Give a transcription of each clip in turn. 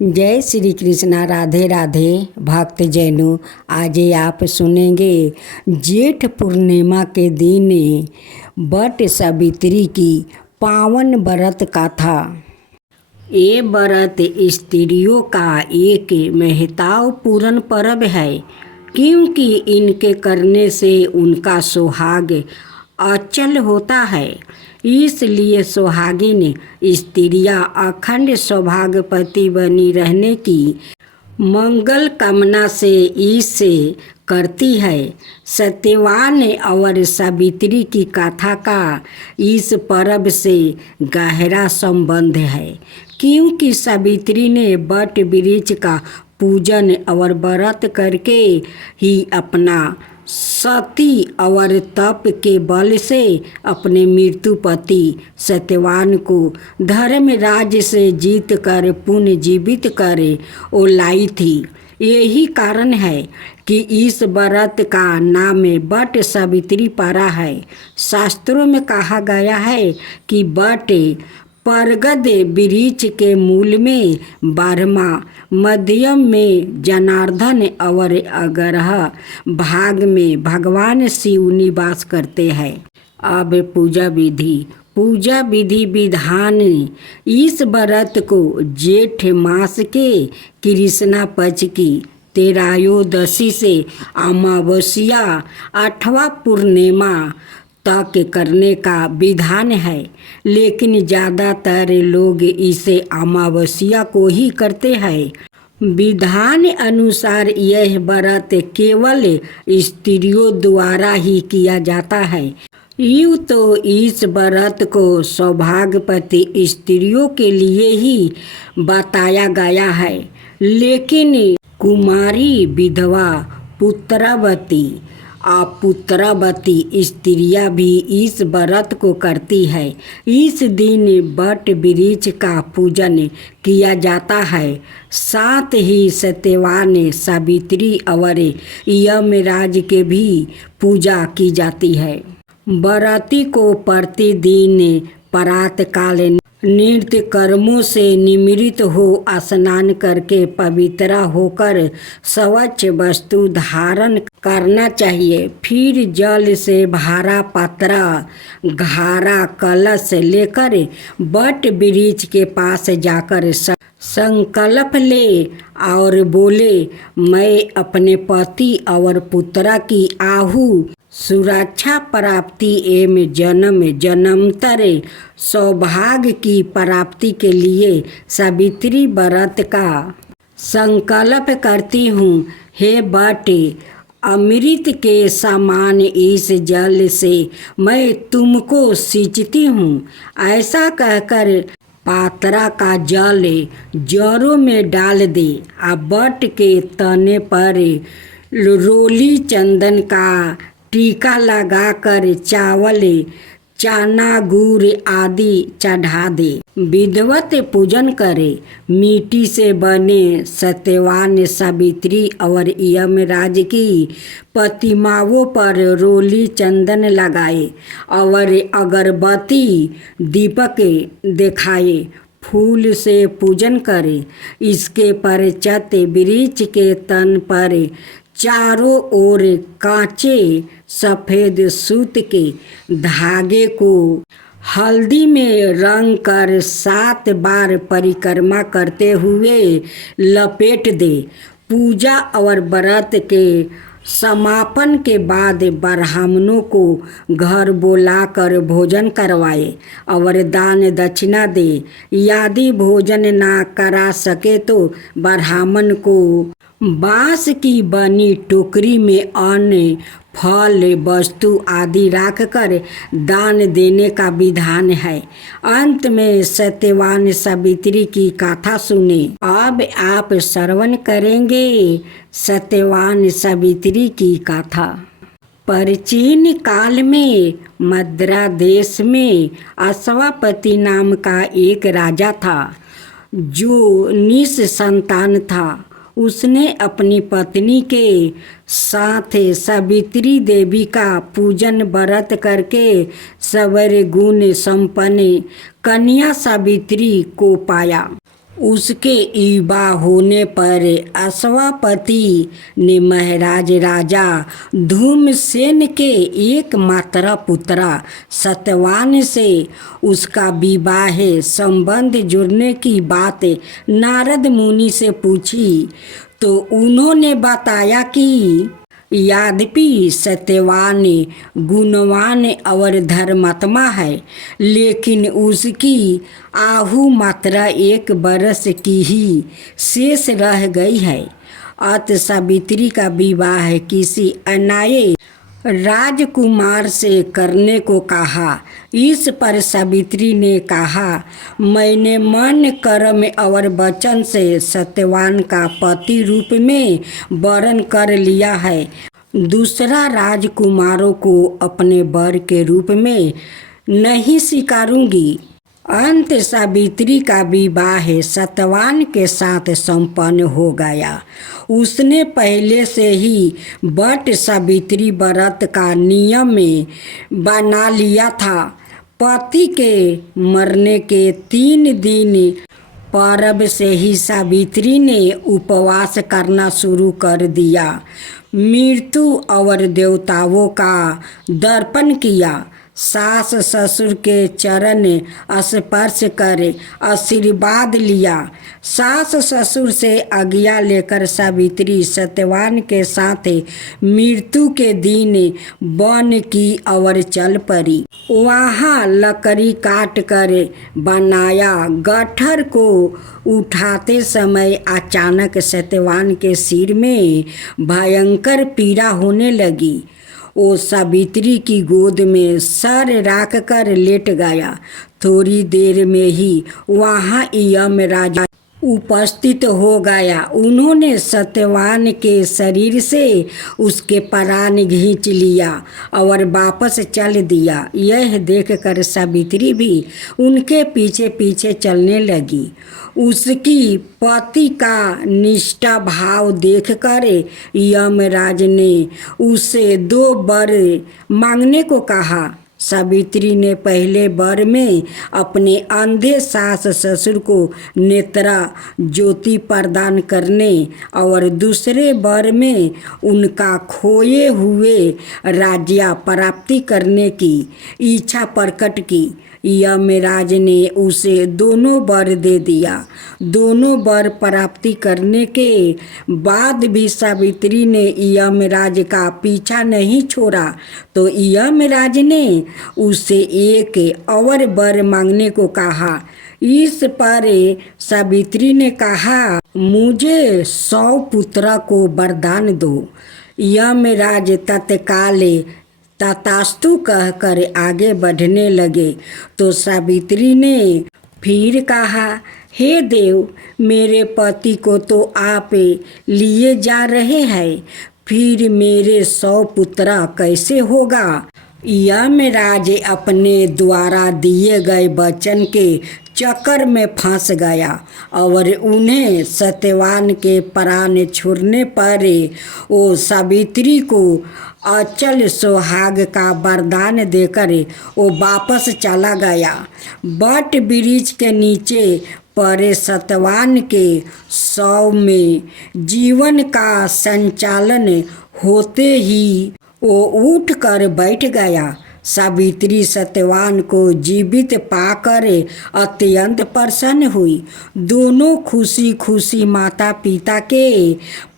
जय श्री कृष्णा। राधे राधे भक्त जैनों। आज आप सुनेंगे जेठ पूर्णिमा के दिन वट सावित्री की पावन व्रत कथा। ये व्रत स्त्रियों का एक महत्वपूर्ण पर्व है, क्योंकि इनके करने से उनका सुहाग अचल होता है। इसलिए सुहागिन स्त्रियां अखंड सौभाग्यवती बनी रहने की मंगल कामना से इसे करती है। सत्यवान और सावित्री की कथा का इस पर्व से गहरा संबंध है, क्योंकि सावित्री ने वट वृक्ष का पूजन और व्रत करके ही अपना सती और तप के बल से अपने मृत्यु पति सत्यवान को धर्मराज से जीत कर पुनर्जीवित कर लाई थी। यही कारण है कि इस व्रत का नाम वट सावित्री पड़ा है। शास्त्रों में कहा गया है कि वट परगद वृक्ष के मूल में 12वां, मध्यम में जनार्दन और अग्रह भाग में भगवान शिव निवास करते हैं। अब पूजा विधि विधान। इस व्रत को जेठ मास के कृष्णा पक्ष की त्रयोदशी से अमावस्या 8वां पूर्णिमा तक करने का विधान है, लेकिन ज़्यादातर लोग इसे अमावस्या को ही करते हैं। विधान अनुसार यह व्रत केवल स्त्रियों द्वारा ही किया जाता है। यूँ तो इस व्रत को सौभाग्यवती स्त्रियों के लिए ही बताया गया है, लेकिन कुमारी, विधवा, पुत्रवती स्त्रियां भी इस व्रत को करती है। इस दिन वट वृक्ष का पूजन किया जाता है। साथ ही सत्यवान, सावित्री और यमराज के भी पूजा की जाती है। व्रती को प्रतिदिन प्रातःकाल नित्य कर्मों से निवृत्त हो स्नान करके पवित्र होकर स्वच्छ वस्त्र धारण करना चाहिए। फिर जल से भरा पात्र, घड़ा, कलश लेकर वट वृक्ष के पास जाकर संकल्प ले और बोले, मैं अपने पति और पुत्र की आयु, सुरक्षा प्राप्ति एवं जन्म जन्मांतर सौभाग्य की प्राप्ति के लिए सावित्री व्रत का संकल्प करती हूँ। हे वट, अमृत के समान इस जल से मैं तुमको सींचती हूँ। ऐसा कहकर पात्रा का जल जड़ों में डाल दे। अब वट के तने पर रोली चंदन का टीका लगाकर चावल, चना, गुड़ आदि चढ़ा दे। विधिवत पूजन करे। मिट्टी से बने सत्यवान, सावित्री और यमराज की प्रतिमाओं पर रोली चंदन लगाए और अगरबत्ती दीपक दिखाए। फूल से पूजन करे। इसके पश्चात वृक्ष के तन पर चारों ओर कांचे सफ़ेद सूत के धागे को हल्दी में रंग कर 7 बार परिक्रमा करते हुए लपेट दे। पूजा और व्रत के समापन के बाद ब्राह्मणों को घर बुलाकर भोजन करवाए और दान दक्षिणा दे। यदि भोजन ना करा सके तो ब्राह्मण को बांस की बनी टोकरी में अन्न, फल, वस्तु आदि रखकर दान देने का विधान है। अंत में सत्यवान सावित्री की कथा सुने। अब आप श्रवण करेंगे सत्यवान सावित्री की कथा। प्राचीन काल में मद्रा देश में अश्वपति नाम का एक राजा था, जो निसंतान था। उसने अपनी पत्नी के साथ सावित्री देवी का पूजन व्रत करके सवर गुण संपन्न कन्या सावित्री को पाया। उसके युवा होने पर अश्वपति ने महाराज राजा धूमसेन के एकमात्र पुत्र सत्यवान से उसका विवाह संबंध जुड़ने की बात नारद मुनि से पूछी तो उन्होंने बताया कि यद्यपि सत्यवान गुणवान और धर्मात्मा है, लेकिन उसकी आयु मात्र 1 वर्ष की ही शेष रह गई है। अत सावित्री का विवाह किसी अन्य राजकुमार से करने को कहा। इस पर सावित्री ने कहा, मैंने मन कर्म और वचन से सत्यवान का पति रूप में वरण कर लिया है। दूसरा राजकुमारों को अपने वर के रूप में नहीं स्वीकारूंगी। अंत सावित्री का विवाह सत्यवान के साथ संपन्न हो गया। उसने पहले से ही वट सावित्री व्रत का नियम बना लिया था। पति के मरने के 3 दिन पूर्व से ही सावित्री ने उपवास करना शुरू कर दिया। मृत्यु और देवताओं का दर्पण किया। सास ससुर के चरण स्पर्श कर आशीर्वाद लिया। सास ससुर से आज्ञा लेकर सावित्री सत्यवान के साथ मृत्यु के दिन वन की ओर चल पड़ी। वहाँ लकड़ी काट कर बनाया गट्ठर को उठाते समय अचानक सत्यवान के सिर में भयंकर पीड़ा होने लगी। वो सावित्री की गोद में सर रख कर लेट गया। थोड़ी देर में ही वहाँ यमराज उपस्थित हो गया। उन्होंने सत्यवान के शरीर से उसके प्राण खींच लिया और वापस चल दिया। यह देखकर सावित्री भी उनके पीछे पीछे चलने लगी। उसकी पति का निष्ठा भाव देखकर यमराज ने उसे 2 वर मांगने को कहा। सावित्री ने पहले वर में अपने अंधे सास ससुर को नेत्रा ज्योति प्रदान करने और दूसरे वर में उनका खोए हुए राज्य प्राप्ति करने की इच्छा प्रकट की। यमराज ने उसे दोनों वर दे दिया। दोनों वर प्राप्ति करने के बाद भी सावित्री ने यमराज का पीछा नहीं छोड़ा तो यमराज ने उसे एक और वर मांगने को कहा। इस पर सावित्री ने कहा, मुझे 100 पुत्र को वरदान दो। यमराज तत्काल तथास्तु कहकर आगे बढ़ने लगे तो सावित्री ने फिर कहा, हे देव, मेरे पति को तो आप लिए जा रहे हैं, फिर मेरे 100 पुत्र कैसे होगा। यमराज अपने द्वारा दिए गए वचन के चक्कर में फंस गया और उन्हें सत्यवान के प्राण छोड़ने पर वो सावित्री को अचल सुहाग का वरदान देकर वो वापस चला गया। वट वृक्ष के नीचे परे सत्यवान के शव में जीवन का संचालन होते ही वो उठ कर बैठ गया। सावित्री सत्यवान को जीवित पाकर अत्यंत प्रसन्न हुई। दोनों खुशी खुशी माता पिता के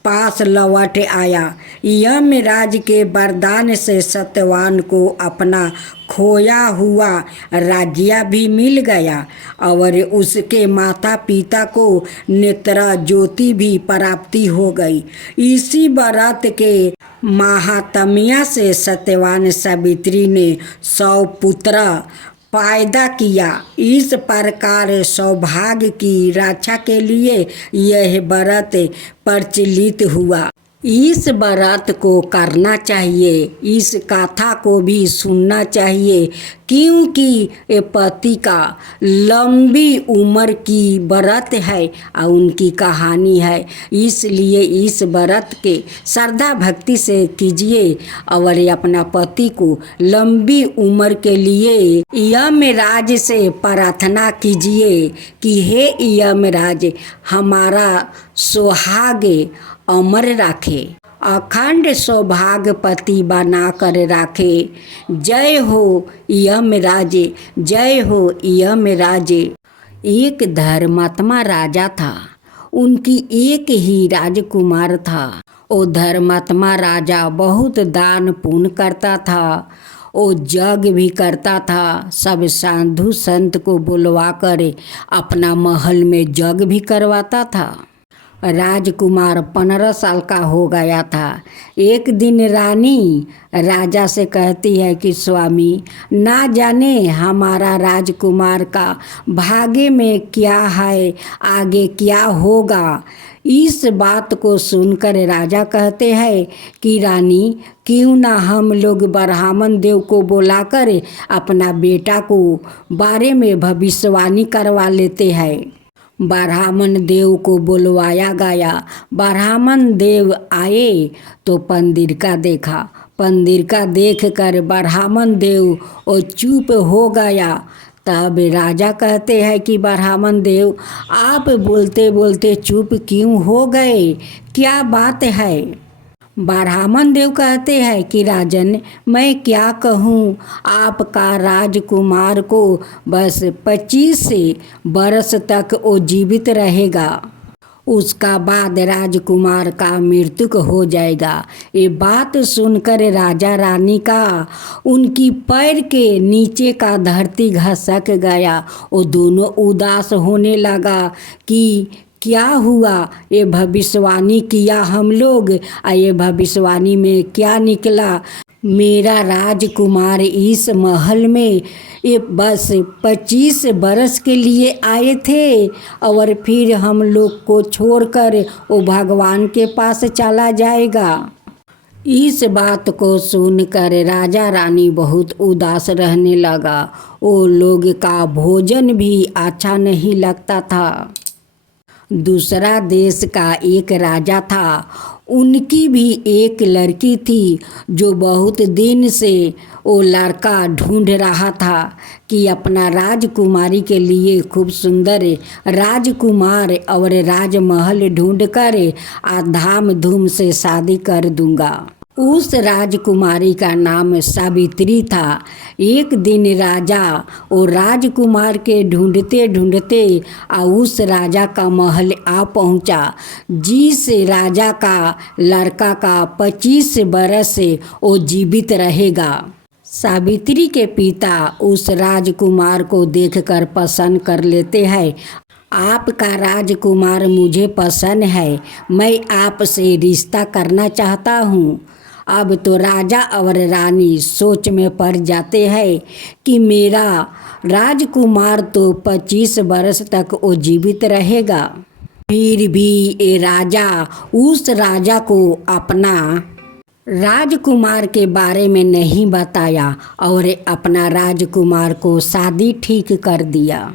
पास लौट आया। यमराज के वरदान से सत्यवान को अपना खोया हुआ राज्य भी मिल गया और उसके माता पिता को नेत्रा ज्योति भी प्राप्ति हो गई। इसी व्रत के महात्म्य से सत्यवान सावित्री ने 100 पुत्र पैदा किया। इस प्रकार सौभाग्य की रक्षा के लिए यह व्रत प्रचलित हुआ। इस व्रत को करना चाहिए, इस कथा को भी सुनना चाहिए, क्योंकि ये पति का लंबी उम्र की व्रत है और उनकी कहानी है। इसलिए इस व्रत के श्रद्धा भक्ति से कीजिए और अपना पति को लंबी उम्र के लिए यमराज से प्रार्थना कीजिए कि हे यमराज, हमारा सुहाग अमर राखे, अखंड सौभाग्यपति बना कर राखे। जय हो यमराज, जय हो यमराज। एक धर्मात्मा राजा था, उनकी एक ही राजकुमार था। वो धर्मात्मा राजा बहुत दान पुण्य करता था, वो यज्ञ भी करता था, सब साधु संत को बुलवा कर अपना महल में यज्ञ भी करवाता था। राजकुमार 15 साल का हो गया था। एक दिन रानी राजा से कहती है कि स्वामी, ना जाने हमारा राजकुमार का भाग्य में क्या है, आगे क्या होगा। इस बात को सुनकर राजा कहते हैं कि रानी, क्यों ना हम लोग ब्राह्मण देव को बुलाकर अपना बेटा को बारे में भविष्यवाणी करवा लेते हैं। ब्राह्मण देव को बुलवाया गया। ब्राह्मण देव आए तो पंदिरका देखा। पंदिरका देखकर ब्राह्मण देव और चुप हो गया। तब राजा कहते हैं कि ब्राह्मण देव, आप बोलते बोलते चुप क्यों हो गए, क्या बात है। ब्राह्मण देव कहते हैं कि राजन, मैं क्या कहूँ, आपका राजकुमार को बस 25 बरस तक वो जीवित रहेगा, उसका बाद राजकुमार का मृत्यु हो जाएगा। ये बात सुनकर राजा रानी का उनकी पैर के नीचे का धरती घसक गया। वो दोनों उदास होने लगा कि क्या हुआ, ये भविष्यवाणी किया हम लोग, ये भविष्यवाणी में क्या निकला। मेरा राजकुमार इस महल में ये बस 25 बरस के लिए आए थे और फिर हम लोग को छोड़कर वो भगवान के पास चला जाएगा। इस बात को सुनकर राजा रानी बहुत उदास रहने लगा। वो लोग का भोजन भी अच्छा नहीं लगता था। दूसरा देश का एक राजा था, उनकी भी एक लड़की थी जो बहुत दिन से वो लड़का ढूंढ रहा था कि अपना राजकुमारी के लिए खूब सुंदर राजकुमार और राजमहल ढूंढकर धाम धूम से शादी कर दूंगा। उस राजकुमारी का नाम सावित्री था। एक दिन राजा और राजकुमार के ढूंढते ढूंढते उस राजा का महल आ पहुंचा, जिस राजा का लड़का का 25 बरस वो जीवित रहेगा। सावित्री के पिता उस राजकुमार को देखकर पसंद कर लेते हैं। आपका राजकुमार मुझे पसंद है, मैं आपसे रिश्ता करना चाहता हूँ। अब तो राजा और रानी सोच में पड़ जाते हैं कि मेरा राजकुमार तो 25 बरस तक वो जीवित रहेगा। फिर भी ये राजा उस राजा को अपना राजकुमार के बारे में नहीं बताया और अपना राजकुमार को शादी ठीक कर दिया।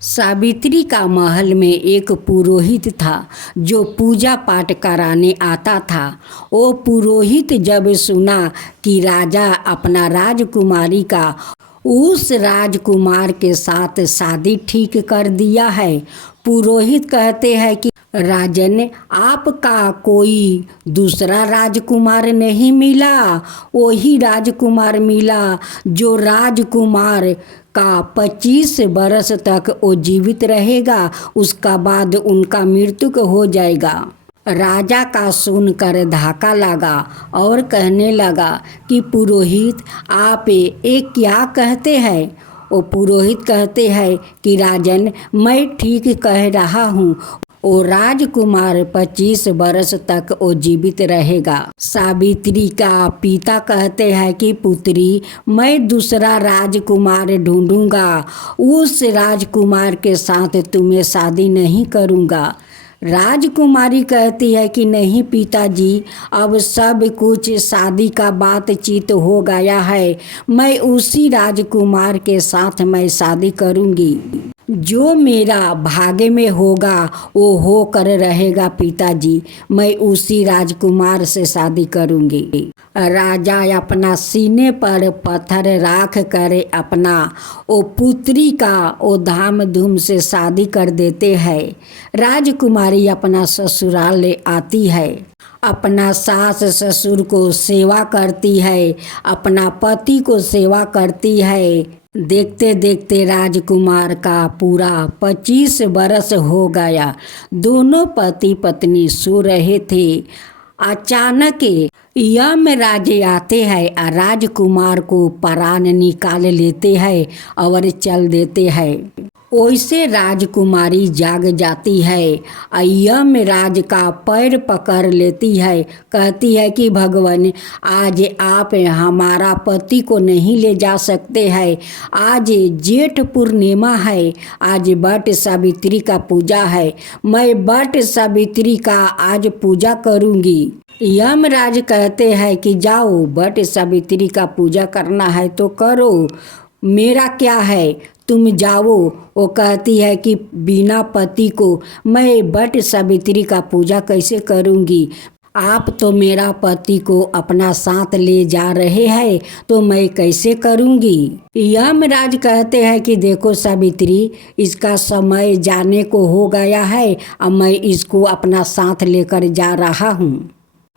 सावित्री का महल में एक पुरोहित था जो पूजा पाठ कराने आता था। वो पुरोहित जब सुना कि राजा अपना राजकुमारी का उस राजकुमार के साथ शादी ठीक कर दिया है, पुरोहित कहते हैं कि राजन, आपका कोई दूसरा राजकुमार नहीं मिला, वही राजकुमार मिला जो राजकुमार का 25 बरस तक वो जीवित रहेगा, उसका बाद उनका मृत्यु हो जाएगा। राजा का सुनकर धक्का लगा और कहने लगा कि पुरोहित, आप ये क्या कहते हैं। वो पुरोहित कहते हैं कि राजन, मैं ठीक कह रहा हूँ, वो राजकुमार 25 बरस तक वो जीवित रहेगा। सावित्री का पिता कहते हैं कि पुत्री, मैं दूसरा राजकुमार ढूंढूंगा, उस राजकुमार के साथ तुम्हें शादी नहीं करूंगा। राजकुमारी कहती है कि नहीं पिताजी, अब सब कुछ शादी का बातचीत हो गया है, मैं उसी राजकुमार के साथ मैं शादी करूंगी। जो मेरा भाग्य में होगा वो होकर रहेगा पिताजी, मैं उसी राजकुमार से शादी करूंगी। राजा अपना सीने पर पत्थर राख कर अपना ओ पुत्री का ओ धाम धूम से शादी कर देते हैं। राजकुमारी अपना ससुराल ले आती है, अपना सास ससुर को सेवा करती है, अपना पति को सेवा करती है। देखते देखते राजकुमार का पूरा 25 बरस हो गया। दोनों पति पत्नी सो रहे थे। अचानक यमराज आते हैं और राजकुमार को प्राण निकाल लेते हैं और चल देते हैं। ओइसे राजकुमारी जाग जाती है। यमराज का पैर पकड़ लेती है, कहती है कि भगवान, आज आप हमारा पति को नहीं ले जा सकते हैं। आज जेठ पूर्णिमा है, आज वट सावित्री का पूजा है, मैं वट सावित्री का आज पूजा करूंगी। यमराज कहते हैं कि जाओ, वट सावित्री का पूजा करना है तो करो, मेरा क्या है, तुम जाओ। वो कहती है कि बिना पति को मैं वट सावित्री का पूजा कैसे करूंगी, आप तो मेरा पति को अपना साथ ले जा रहे हैं तो मैं कैसे करूंगी। यमराज कहते हैं कि देखो सावित्री, इसका समय जाने को हो गया है, अब मैं इसको अपना साथ लेकर जा रहा हूँ।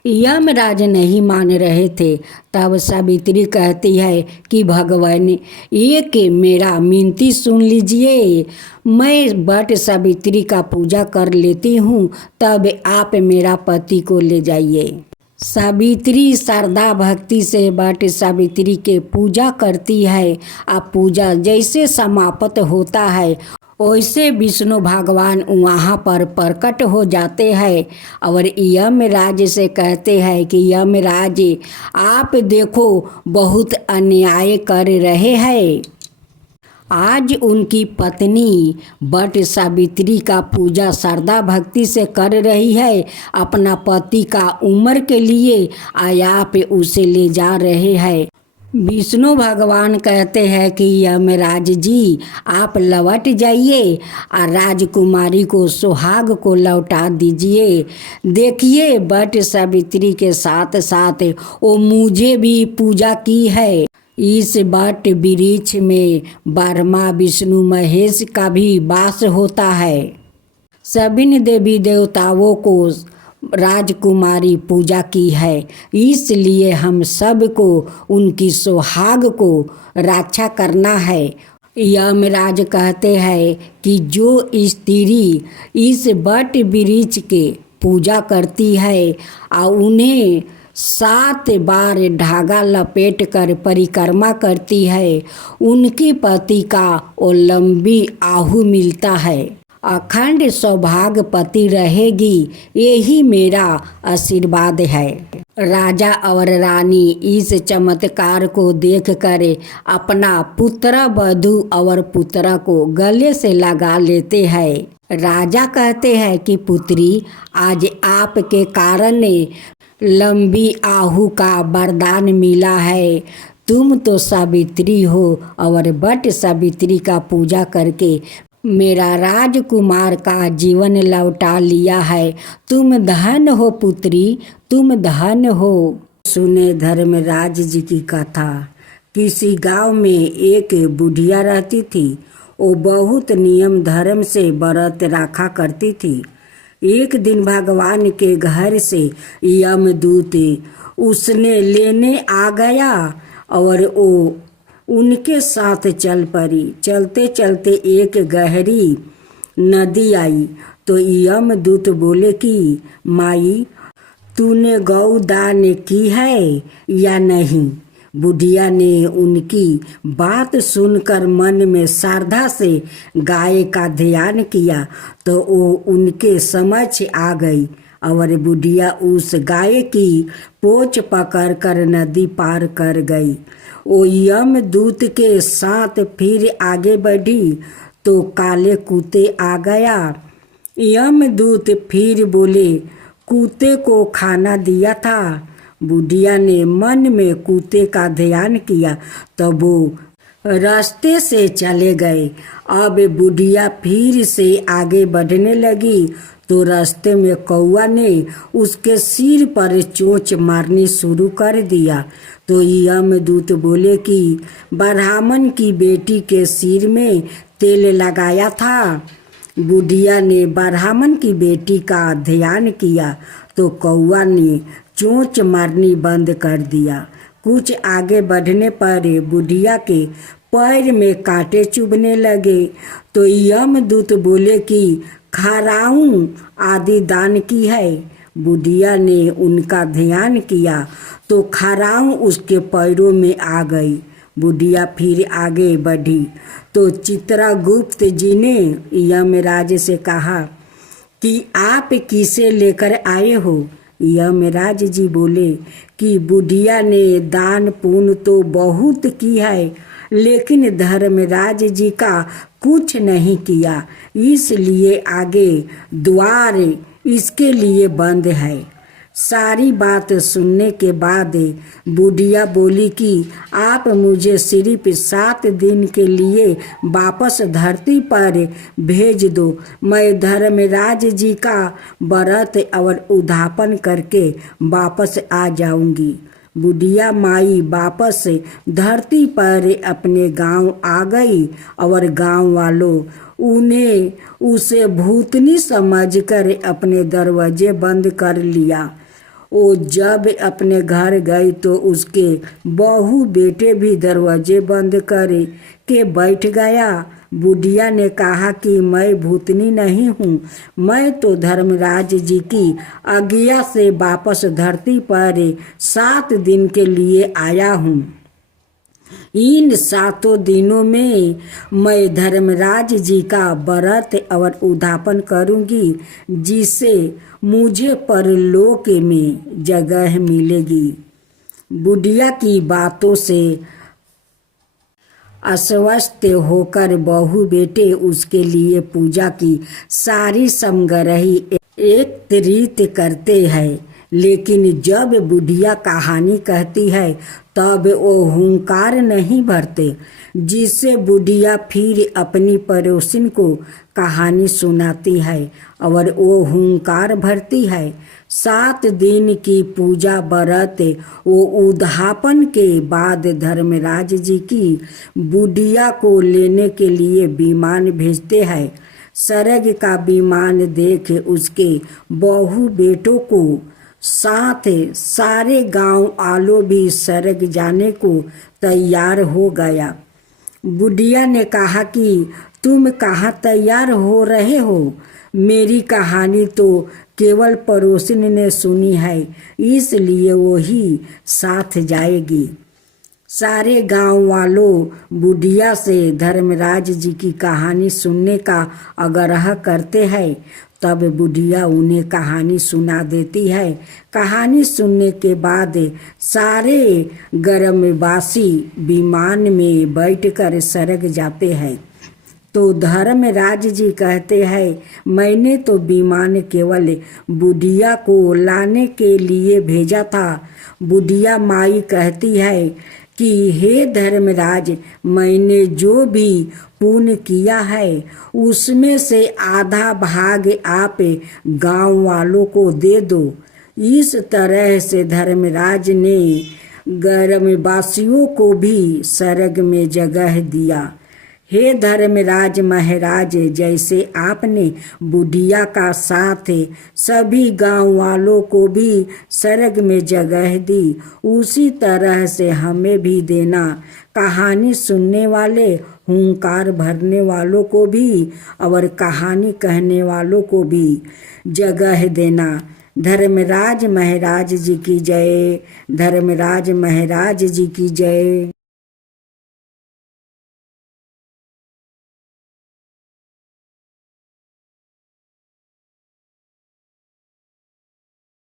यमराज नहीं मान रहे थे। तब सावित्री कहती है कि भगवान, एक मेरा मिनती सुन लीजिए, मैं वट सावित्री का पूजा कर लेती हूँ, तब आप मेरा पति को ले जाइए। सावित्री श्रद्धा भक्ति से वट सावित्री के पूजा करती है। अब पूजा जैसे समाप्त होता है वैसे विष्णु भगवान वहाँ पर प्रकट हो जाते हैं और यमराज से कहते हैं कि यमराज, आप देखो बहुत अन्याय कर रहे हैं। आज उनकी पत्नी वट सावित्री का पूजा श्रद्धा भक्ति से कर रही है, अपना पति का उम्र के लिए आप उसे ले जा रहे हैं। विष्णु भगवान कहते हैं कि यमराज जी, आप लौट जाइए और राजकुमारी को सुहाग को लौटा दीजिए। देखिए, वट सावित्री के साथ साथ वो मुझे भी पूजा की है। इस वट वृक्ष में ब्रह्मा विष्णु महेश का भी वास होता है। सभी देवी देवताओं को राजकुमारी पूजा की है, इसलिए हम सब को उनकी सुहाग को रक्षा करना है। यमराज कहते हैं कि जो स्त्री इस वट वृक्ष के पूजा करती है और उन्हें 7 बार धागा लपेट कर परिक्रमा करती है, उनके पति का वो लंबी आहु मिलता है, अखंड सौभाग्यवती रहेगी, यही मेरा आशीर्वाद है। राजा और रानी इस चमत्कार को देखकर अपना पुत्र वधू और पुत्र को गले से लगा लेते हैं। राजा कहते हैं कि पुत्री, आज आपके कारण लंबी आहु का वरदान मिला है। तुम तो सावित्री हो और वट सावित्री का पूजा करके मेरा राजकुमार का जीवन लौटा लिया है। तुम धन हो पुत्री, तुम धन हो। सुने धर्मराज जी की कथा। किसी गांव में एक बुढ़िया रहती थी। वो बहुत नियम धर्म से व्रत रखा करती थी। एक दिन भगवान के घर से यमदूत उसने लेने आ गया और वो उनके साथ चल पड़ी। चलते चलते एक गहरी नदी आई तो यमदूत बोले कि माई, तूने गौदान की है या नहीं। बुढ़िया ने उनकी बात सुनकर मन में श्रद्धा से गाय का ध्यान किया तो वो उनके समक्ष आ गई और बुढ़िया उस गाय की पोंछ पकड़कर नदी पार कर गई। वो यमदूत के साथ फिर आगे बढ़ी तो काले कुत्ते आ गया। यमदूत फिर बोले, कुत्ते को खाना दिया था। बुढ़िया ने मन में कुत्ते का ध्यान किया, तब वो रास्ते से चले गए। अब बुढ़िया फिर से आगे बढ़ने लगी तो रास्ते में कौआ ने उसके सिर पर चोंच मारनी शुरू कर दिया। तो यमदूत बोले कि ब्राह्मण की बेटी के सिर में तेल लगाया था। बुढ़िया ने ब्राह्मण की बेटी का ध्यान किया तो कौआ ने चोंच मारनी बंद कर दिया। कुछ आगे बढ़ने पर बुढ़िया के पैर में कांटे चुभने लगे। तो यमदूत बोले कि खराऊं आदि दान की है। बुढ़िया ने उनका ध्यान किया तो खराऊं उसके पैरों में आ गई। बुढ़िया फिर आगे बढ़ी तो चित्रगुप्त जी ने यमराज से कहा कि आप किसे लेकर आए हो। यमराज जी बोले कि बुढ़िया ने दान पुण्य तो बहुत की है, लेकिन धर्मराज जी का कुछ नहीं किया, इसलिए आगे द्वार इसके लिए बंद है। सारी बात सुनने के बाद बुढ़िया बोली कि आप मुझे सिर्फ 7 दिन के लिए वापस धरती पर भेज दो। मैं धर्मराज जी का व्रत और उद्यापन करके वापस आ जाऊंगी। बुढ़िया माई वापस धरती पर अपने गांव आ गई और गांव वालों उन्हें उसे भूतनी समझकर अपने दरवाजे बंद कर लिया। वो जब अपने घर गई तो उसके बहू बेटे भी दरवाजे बंद कर के बैठ गया। बुढ़िया ने कहा कि मैं भूतनी नहीं हूँ, मैं तो धर्मराज जी की आज्ञा से वापस धरती पर 7 दिन के लिए आया हूँ। इन 7 दिनों में मैं धर्मराज जी का व्रत और उद्यापन करूंगी, जिससे मुझे परलोक में जगह मिलेगी। बुढ़िया की बातों से आश्वस्त होकर बहू बेटे उसके लिए पूजा की सारी समग्रही एकत्रित करते हैं। लेकिन जब बुढ़िया कहानी कहती है तब वो हुंकार नहीं भरते, जिससे बुढ़िया फिर अपनी पड़ोसिन को कहानी सुनाती है और वो हुंकार भरती है। 7 दिन की पूजा व्रत वो उद्यापन के बाद धर्मराज जी की बुढ़िया को लेने के लिए विमान भेजते हैं। स्वर्ग का विमान देख उसके बहू बेटों को साथ सारे गांव आलो भी स्वर्ग जाने को तैयार हो गया। बुढ़िया ने कहा कि तुम कहाँ तैयार हो रहे हो? मेरी कहानी तो केवल पड़ोसिन ने सुनी है, इसलिए वो ही साथ जाएगी। सारे गांव वालों बुढ़िया से धर्मराज जी की कहानी सुनने का आग्रह करते हैं। तब बुढ़िया उन्हें कहानी सुना देती है। कहानी सुनने के बाद सारे ग्रामवासी विमान में बैठकर स्वर्ग जाते हैं। तो धर्मराज जी कहते हैं, मैंने तो विमान केवल बुढ़िया को लाने के लिए भेजा था। बुढ़िया माई कहती है कि हे धर्मराज, मैंने जो भी पुण्य किया है उसमें से आधा भाग आप गांव वालों को दे दो। इस तरह से धर्मराज ने ग्रामवासियों को भी स्वर्ग में जगह दिया। हे धर्मराज महाराज, जैसे आपने बुढ़िया का साथ सभी गांव वालों को भी स्वर्ग में जगह दी, उसी तरह से हमें भी देना। कहानी सुनने वाले, हुंकार भरने वालों को भी और कहानी कहने वालों को भी जगह देना। धर्मराज महाराज जी की जय। धर्मराज महाराज जी की जय।